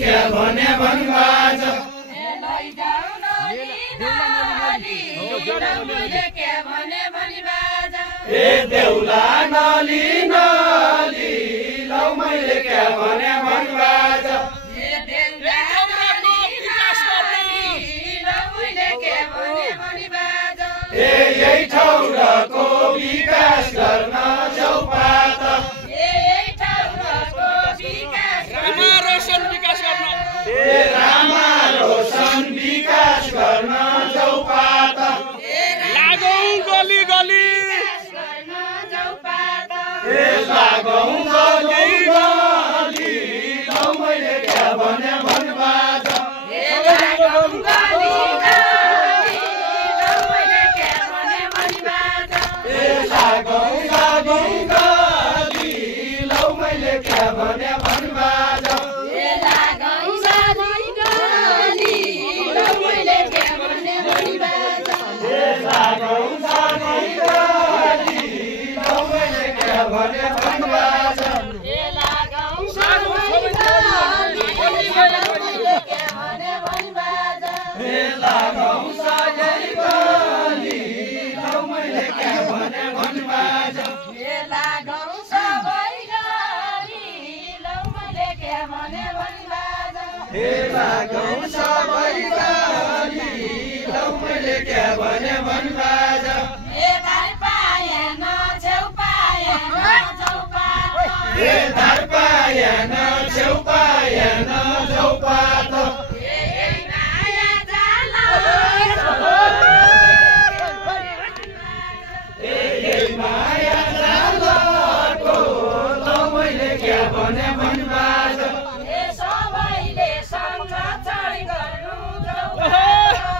क्या भने भन्नुभएछ ए देउला नली नली लौ मैले क्या भने भन्नुभएछ ए यही ठाउँको विकास गर्न जाऊ पात ए रामा रोशन विकास गर्न जाऊ पात लागौं गली गली ए लागौं गली गली लौ मैले क्या भने भन्नुभएछ ए लागौं लागौं गली लौ मैले क्या भने भन्नुभएछ लागौं लागौं गली लौ मैले क्या भने भन्नुभएछ ए लागौं सबै गली लौ मैले क्या भने भन्नुभएछ ए लागौं सबै गली लौ मैले क्या भने भन्नुभएछ ए धार पाएन छेउ पाएन छेउ पात माया जालको लौ मैले क्या भने भन्नुभएछ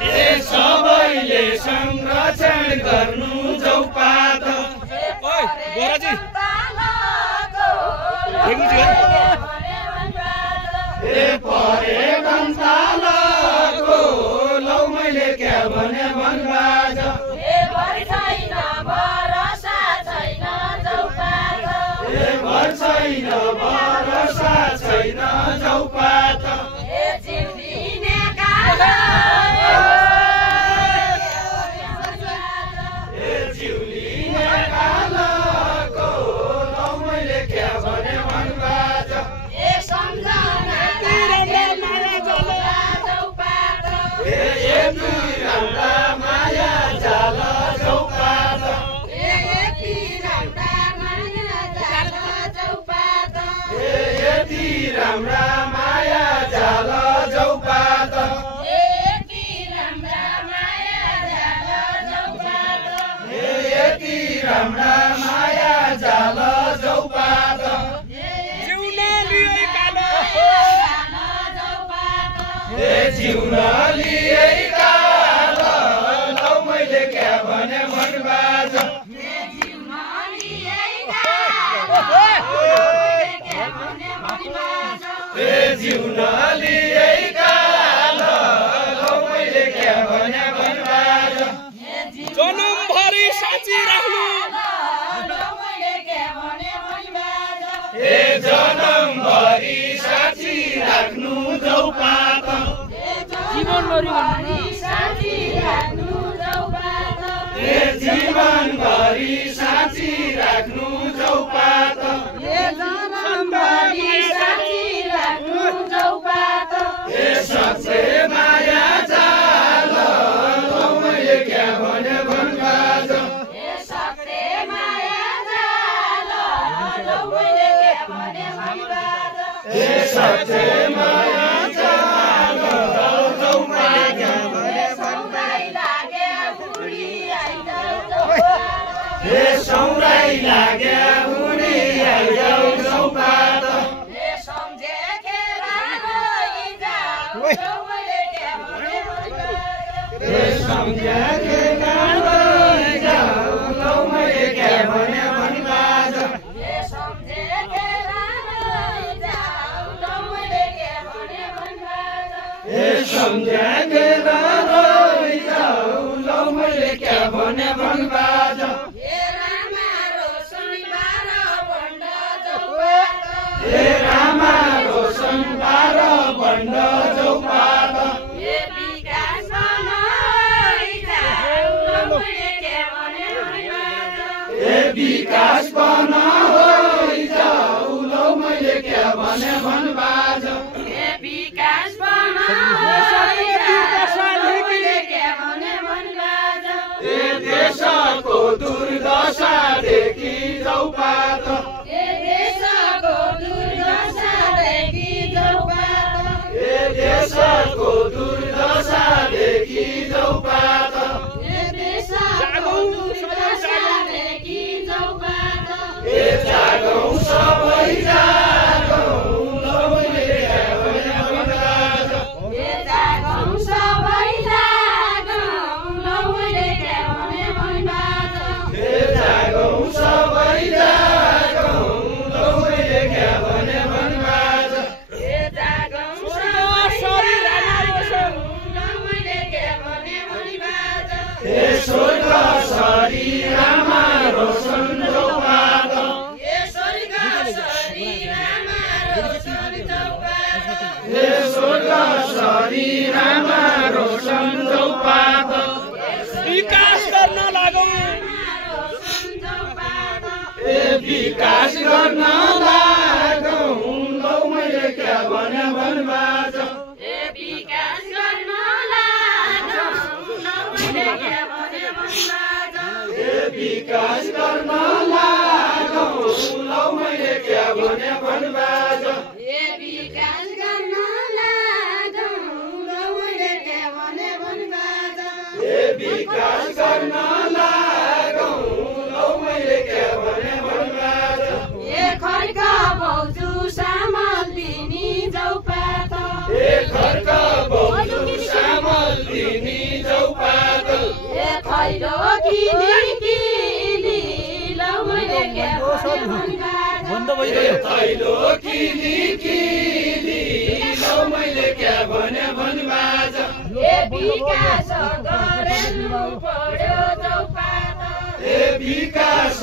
ए सबैले संरक्षण गर्नु जाऊ पात ए परे कन्तालको लौ मैले क्या भने भन्नुभएछ ए भर छैन भरोसा छैन जाऊ पात ए जिउलिने कालको लौ मैले क्या भने भन्नुभएछ ए सम्झना राम्रा माया जाल जाऊ पात यति राम्रा माया जाल जाऊ पात राम्रा माया जाल जाऊ पात जिउन लिए काल लौ मैले क्या भने भन्नुभएछ ए जिउन लिए काल लौ मैले क्या भने भन्नुभएछ जनमभरि साँची राख्नु ए जनमभरि साँची राख्नु जाऊ पात जीवनभरि साँची राख्नु जाऊ पात ए जीवनभरि साँची राख्नु जाऊ पात ए जनमभरि साँची राख्नु जाऊ पात ए सच्चे माया जाल लौ मैले क्या भने भन्नुभएछ ए सच्चे माया जाल लौ मैले क्या भने भन्नुभएछ ए सच्चे माया जाल लौ मैले क्या भने सौराई लाग्या बुढी आइजाऊ ए सौराई लाग्या बुढी आइजाऊ जाऊ पात ए सम्झेखेर रोइजाऊ लौ मैले क्या भने भन्नुभएछ ए सम्झेखेर रोइजाऊ लौ मैले क्या भने भन्नुभएछ ए सम्झेखेर रोइजाऊ लौ मैले क्या भने भन्नुभएछ ए सम्झेखेर रोइजाऊ लौ मैले क्या भने भन्नुभएछ ए रामा रोशन 12 बन्द जाऊ पात ए रामा रोशन 12 बन्द शरीरमा रोशन चौपात विकास गर्न लागौं विकास गर्न लागौं लौ मैले क्या भने भन्बाज विकास गर्न लागौं लौ मैले क्या भने भन्बाज विकास गर्न लागौं लौ मैले क्या भने भन्बाज विकास गर्न लागौं लौ मैले क्या भने भन्बाज विकास गर्न लागौं लौ मैले क्या भने भन्बाज खड्क भाउजू सामल दिनी जौपात खड्क भाउजू सामल दिनी जौपात खैरो किली किली लौ मैले क्या भने भन्बाज थैलो किली किली लौ मैले क्या भने भन्बाज विकास गरेनु पर्यो जौपात विकास